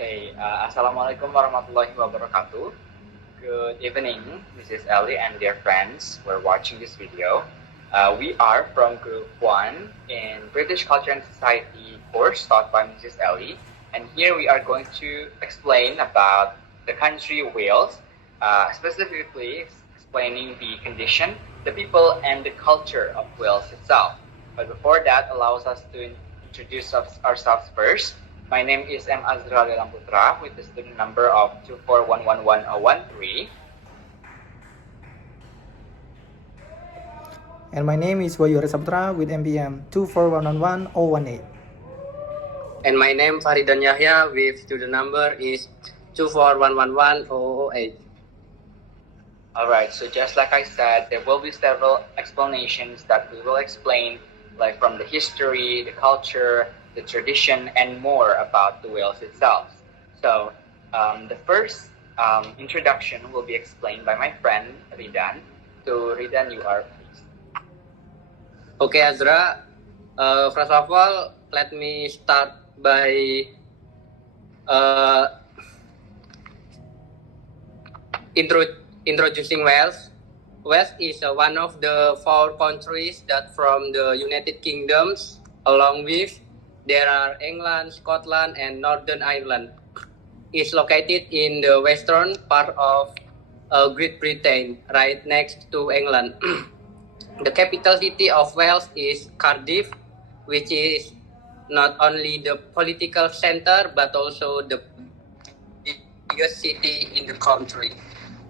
Okay, Assalamualaikum warahmatullahi wabarakatuh. Good evening, Mrs. Ellie and dear friends who are watching this video. We are from Group 1 in British Culture and Society course taught by Mrs. Ellie. And here we are going to explain about the country Wales, specifically explaining the condition, the people, and the culture of Wales itself. But before that, allows us to introduce ourselves first. My name is M. Azra Putra with the student number of 2411113. And my name is Wayu Saputra with MPM 24111-018. And my name Faridan Yahya with student number is 24111-008. Alright, so just like I said, there will be several explanations that we will explain, like from the history, the culture, the tradition, and more about the Wales itself. So the first introduction will be explained by my friend Ridan. So Ridan, you are please. Okay, Azra. First of all, let me start by introducing Wales. Wales is one of the 4 countries that from the United Kingdoms, along with there are England, Scotland, and Northern Ireland. It's located in the western part of Great Britain, right next to England. The capital city of Wales is Cardiff, which is not only the political center but also the biggest city in the country.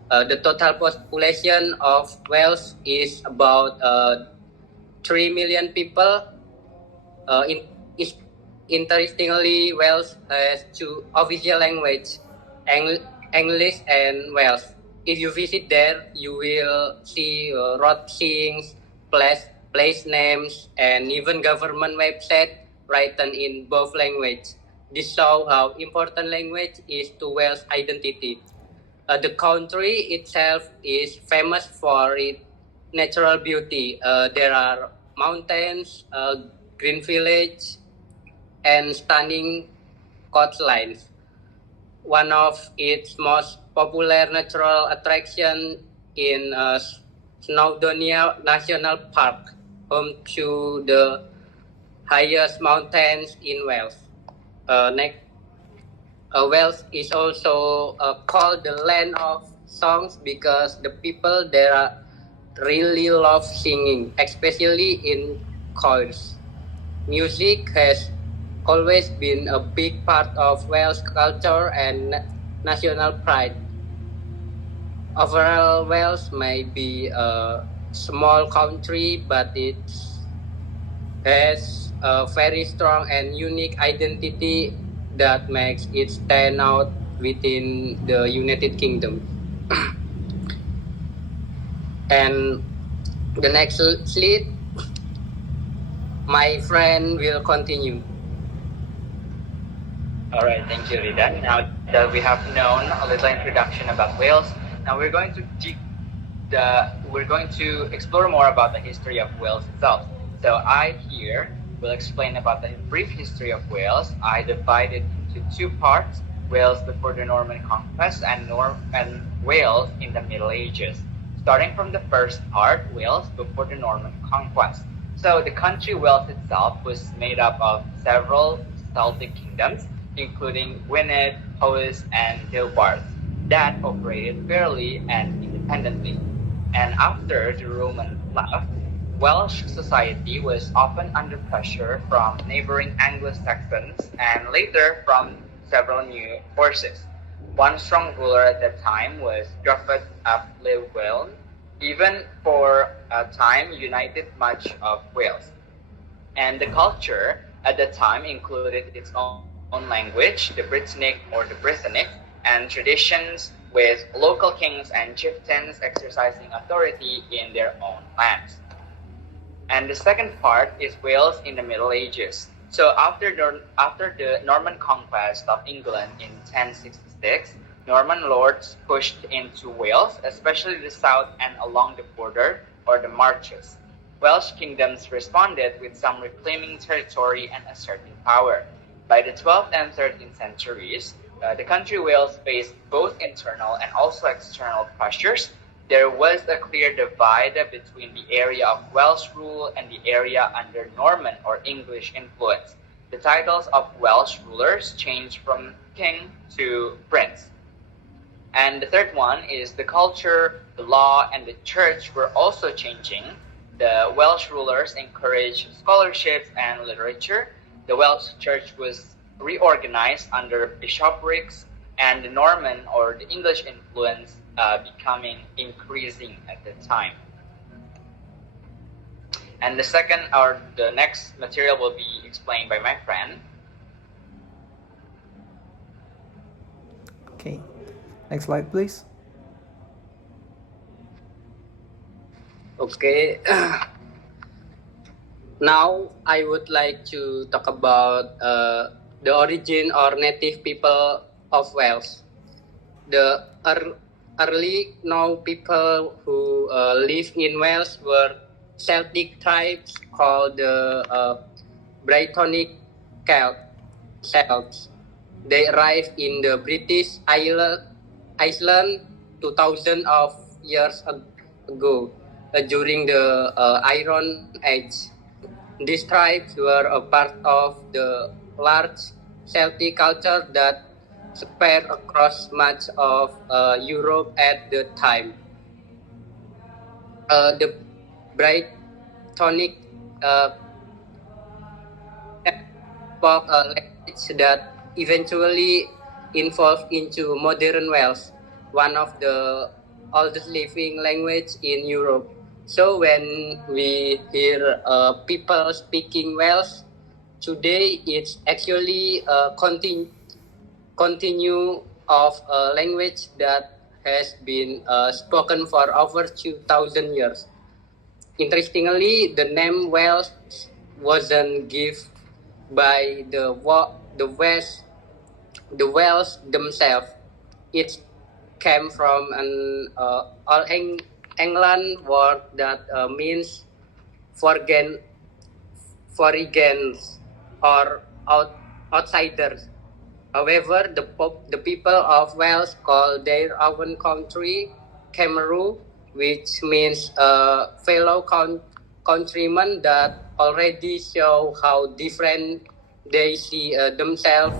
The total population of Wales is about 3 million people. Interestingly, Wales has 2 official languages, English and Welsh. If you visit there, you will see road signs, place names, and even government website written in both languages. This shows how important language is to Wales' identity. The country itself is famous for its natural beauty. There are mountains, green village, and stunning coastlines. One of its most popular natural attractions in Snowdonia National Park, home to the highest mountains in Wales. Wales is also called the land of songs because the people there really love singing, especially in choirs. Music has always been a big part of Wales culture and national pride. Overall, Wales may be a small country, but it has a very strong and unique identity that makes it stand out within the United Kingdom. And the next slide, my friend will continue. All right, thank you, Ridan. Now that we have known a little introduction about Wales, now we're going to explore more about the history of Wales itself. So I here will explain about the brief history of Wales. I divided into 2 parts: Wales before the Norman Conquest and Wales in the Middle Ages. Starting from the first part, Wales before the Norman Conquest. So the country Wales itself was made up of several Celtic kingdoms, including Gwynedd, Powys, and Dilbarth, that operated fairly and independently. And after the Roman left, Welsh society was often under pressure from neighboring Anglo-Saxons and later from several new forces. One strong ruler at that time was Gruffydd ap Llywelyn, even for a time united much of Wales. And the culture at that time included its own language, the Brittonic or the Brythonic, and traditions with local kings and chieftains exercising authority in their own lands. And the second part is Wales in the Middle Ages. So after the Norman conquest of England in 1066, Norman lords pushed into Wales, especially the south and along the border or the marches. Welsh kingdoms responded with some reclaiming territory and asserting power. By the 12th and 13th centuries, the country Wales faced both internal and also external pressures. There was a clear divide between the area of Welsh rule and the area under Norman or English influence. The titles of Welsh rulers changed from king to prince. And the third one is the culture, the law, and the church were also changing. The Welsh rulers encouraged scholarships and literature. The Welsh church was reorganized under bishoprics, and the Norman or the English influence becoming increasing at the time. And the next material will be explained by my friend. Okay, next slide, please. Okay. Now I would like to talk about the origin or native people of Wales. The early known people who lived in Wales were Celtic tribes called the Brittonic Celts. They arrived in the British Iceland 2000 of years ago during the Iron Age. These tribes were a part of the large Celtic culture that spread across much of Europe at the time. The Brittonic spoke a language that eventually evolved into modern Welsh, one of the oldest living language in Europe. So when we hear people speaking Welsh today, it's actually a continue of a language that has been spoken for over 2,000 years. Interestingly, the name Wales wasn't given by the Welsh themselves. It came from an Old England word that means foreigners or outsiders. However, the people of Wales call their own country Cameroon, which means fellow countrymen, that already show how different they see themselves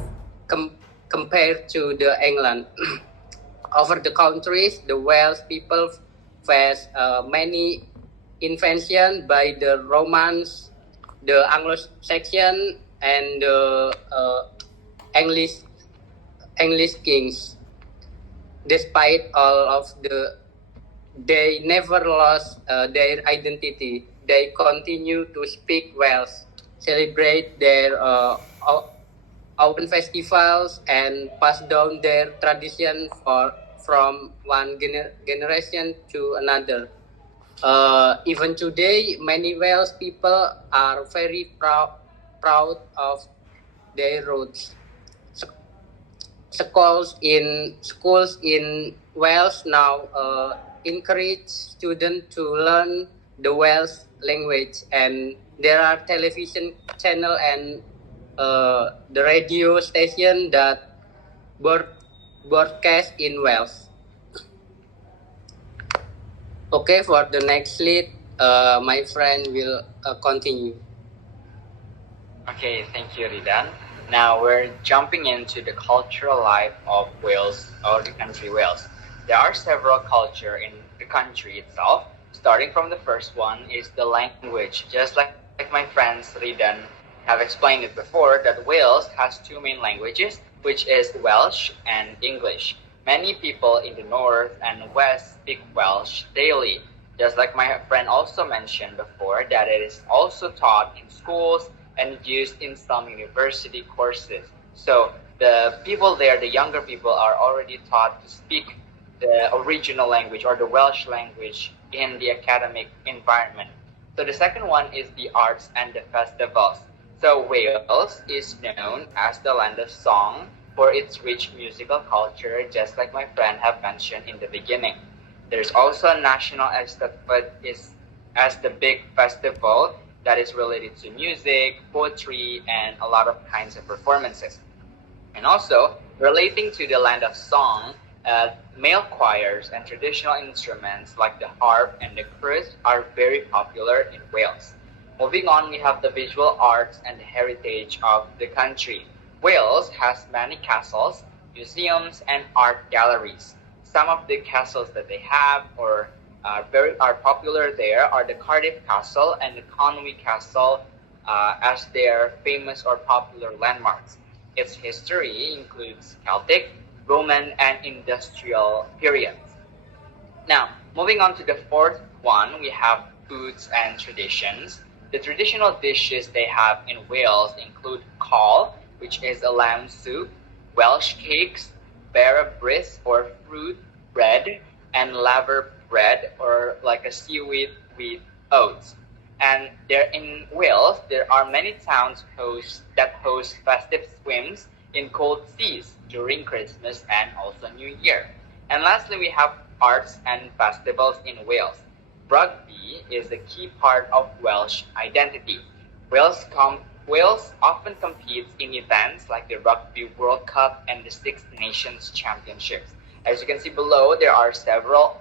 compared to the England. Over the countries, the Welsh people face many inventions by the Romans, the Anglo-Saxon, and the English kings. Despite all of they never lost their identity. They continue to speak Welsh, celebrate their own festivals, and pass down their tradition from one generation to another. Even today, many Welsh people are very proud of their roots. Schools in Wales now encourage students to learn the Welsh language, and there are television channel and the radio station that broadcast in Welsh. Okay, for the next slide, my friend will continue. Okay, thank you, Ridan. Now we're jumping into the cultural life of Wales, or the country Wales. There are several cultures in the country itself. Starting from the first one is the language. Just like my friends Ridan have explained it before, that Wales has two main languages, which is Welsh and English. Many people in the north and west speak Welsh daily. Just like my friend also mentioned before, that it is also taught in schools and used in some university courses. So the people there, the younger people, are already taught to speak the original language or the Welsh language in the academic environment. So the second one is the arts and the festivals. So Wales is known as the land of song for its rich musical culture, just like my friend have mentioned in the beginning. There's also a national Eisteddfod as the big festival that is related to music, poetry, and a lot of kinds of performances. And also, relating to the land of song, male choirs and traditional instruments like the harp and the crwth are very popular in Wales. Moving on, we have the visual arts and the heritage of the country. Wales has many castles, museums, and art galleries. Some of the castles that they have or are popular there are the Cardiff Castle and the Conwy Castle as their famous or popular landmarks. Its history includes Celtic, Roman, and industrial periods. Now, moving on to the fourth one, we have foods and traditions. The traditional dishes they have in Wales include cawl, which is a lamb soup, Welsh cakes, bara brith or fruit bread, and laver bread or like a seaweed with oats. And there in Wales, there are many towns that host festive swims in cold seas during Christmas and also New Year. And lastly, we have arts and festivals in Wales. Rugby is a key part of Welsh identity. Wales often competes in events like the Rugby World Cup and the Six Nations Championships. As you can see below, there are several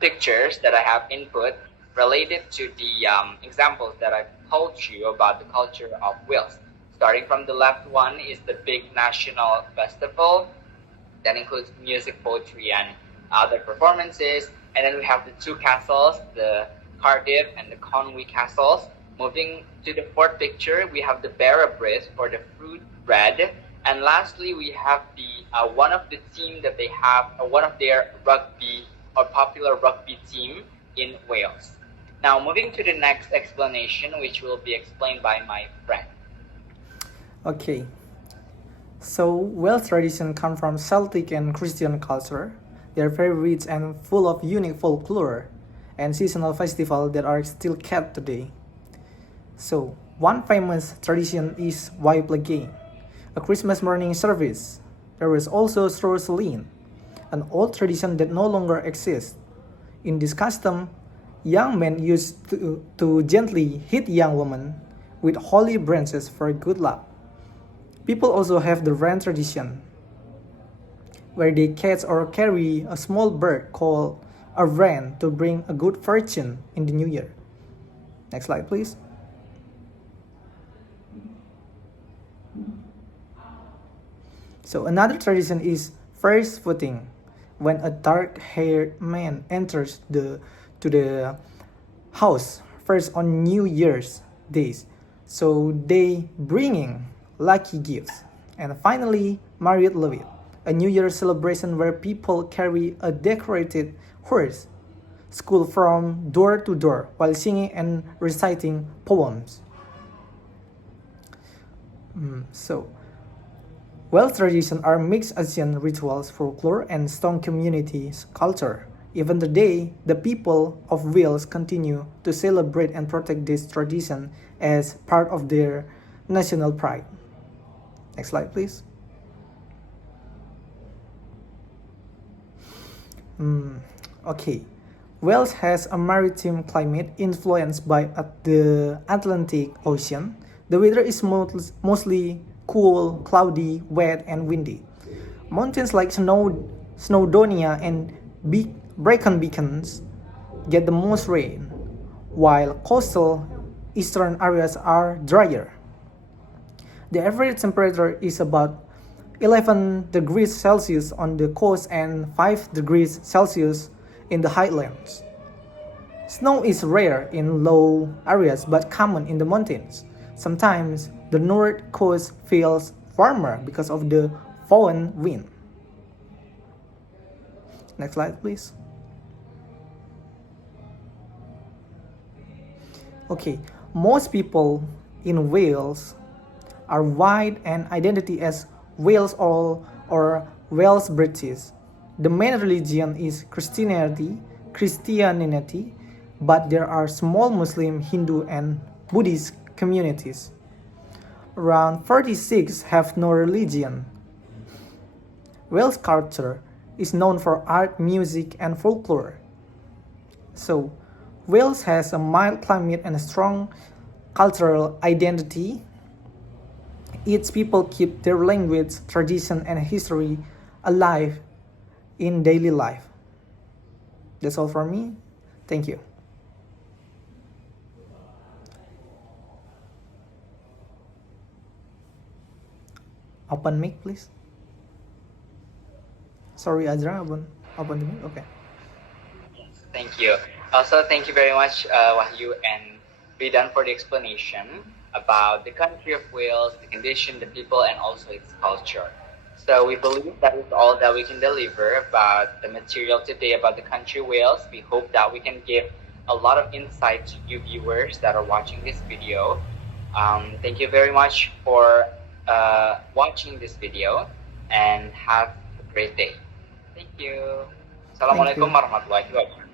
pictures that I have input related to the examples that I told you about the culture of Wales. Starting from the left one is the big national festival that includes music, poetry, and other performances. And then we have the two castles, the Cardiff and the Conwy castles. Moving to the fourth picture, we have the bara brith or the fruit bread. And lastly, we have the one of the team that they have, one of their rugby or popular rugby team in Wales. Now, moving to the next explanation, which will be explained by my friend. Okay, so Welsh tradition come from Celtic and Christian culture. They are very rich and full of unique folklore and seasonal festivals that are still kept today. So, one famous tradition is Waiplegane, a Christmas morning service. There is also Stroselyn, an old tradition that no longer exists. In this custom, young men used to gently hit young women with holy branches for good luck. People also have the wren tradition, where they catch or carry a small bird called a wren to bring a good fortune in the new year. Next slide, please. So another tradition is first footing, when a dark-haired man enters to the house first on New Year's days. So they bringing lucky gifts. And finally, married Levit, a New Year celebration where people carry a decorated horse, school from door to door while singing and reciting poems. Welsh traditions are mixed Asian rituals, folklore, and strong communities culture. Even today, the people of Wales continue to celebrate and protect this tradition as part of their national pride. Next slide, please. Okay, Wales has a maritime climate influenced by the Atlantic Ocean. The weather is mostly cool, cloudy, wet, and windy. Mountains like Snowdonia and Brecon Beacons get the most rain, while coastal eastern areas are drier. The average temperature is about 11 degrees Celsius on the coast and 5 degrees Celsius in the highlands. Snow is rare in low areas but common in the mountains. Sometimes the north coast feels warmer because of the foehn wind. Next slide, please. Okay, most people in Wales are white and identity as Wales or Wales British. The main religion is Christianity, but there are small Muslim, Hindu, and Buddhist communities. Around 46 have no religion. Welsh culture is known for art, music, and folklore. So, Wales has a mild climate and a strong cultural identity. Its people keep their language, tradition, and history alive in daily life. That's all from me. Thank you. Open mic, please. Sorry, Azra, open the mic. Okay. Yes, thank you. Also, thank you very much, Wahyu and Ridan, for the explanation about the country of Wales, the condition, the people, and also its culture. So we believe that is all that we can deliver about the material today about the country Wales. We hope that we can give a lot of insight to you viewers that are watching this video. Thank you very much for watching this video and have a great day. Thank you. Assalamualaikum warahmatullahi wabarakatuh.